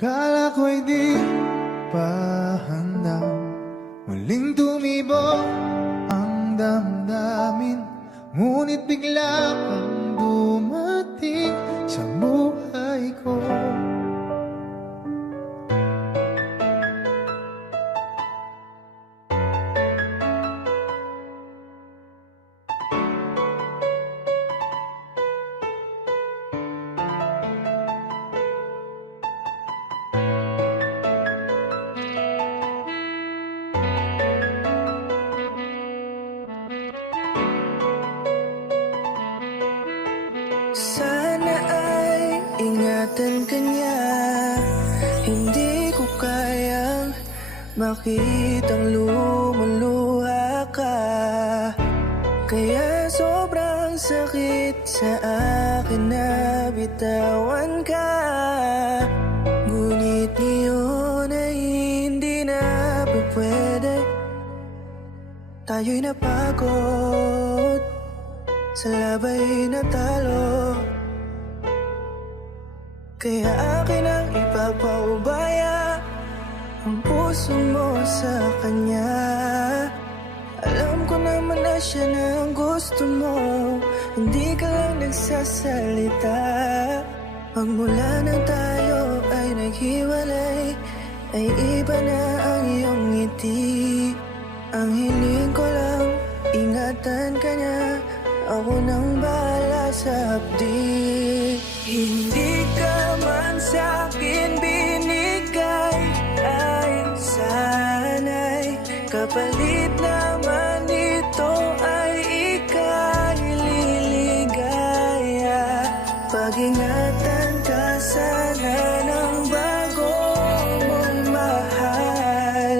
Kala ko'y di pa handa, muling tumibok ang damdamin. Ngunit bigla kang dumating sa buhay ko. Sana ay ingatan ka niya. Hindi ko kayang makitang lumuluha ka. Kaya sobrang sakit sa akin na bitawan ka. Ngunit ngayon ay hindi na pwede. Tayo'y napagod, sa labay natalo. Kaya akin ang ipapaubaya ang puso mo sa kanya. Alam ko naman na siya na ang gusto mo, hindi ka lang nagsasalita. Pagmula nang tayo ay naghiwalay, ay iba na ang iyong ngiti. Ang hiling ko lang, ingatan ka niya. Ako nang bahala sa hapdi. Hindi ka man sa'kin binigay, ay sana'y kapalit naman ito ay ika'y liligaya. Pag-ingatan ka sana ng bago mong mahal.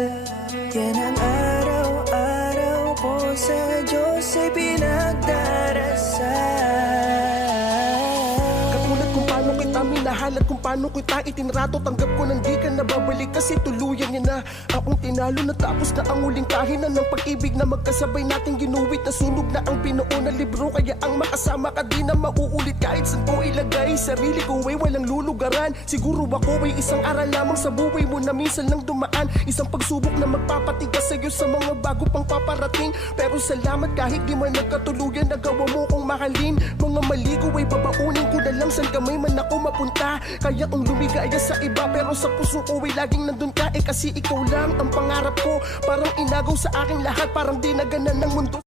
Yan ang araw-araw ko sa Diyos ay pinagdarasal. Katulad kung paano kita minahal at kung paano kita itinrato, tanggap ko nang di ka nababalik kasi tuluyan niya na akong tinalo. Natapos na ang huling pahina ng pag-ibig na magkasabay nating ginuwit. Nasunog na ang binuo na libro, kaya ang makasama ka di na mauulit. Kahit saan ko ilagay sarili ko ay walang lulugaran. Siguro ako ay isang aral lamang sa buhay mo na minsan lang dumaan. Isang pagsubok na magpapatigas sa'yo sa mga bago pang paparating. Pero salamat kahit di man nagkatuluyan, nagawa mo kong mahalin. Mga mali ko ay babaunin ko na lang saan kamay man ako mapunta. Kaya kung lumigaya sa iba pero sa puso ko ay laging nandun ka. Kasi ikaw lang ang pangarap ko, parang inagaw sa aking lahat, parang di naganan ng mundo.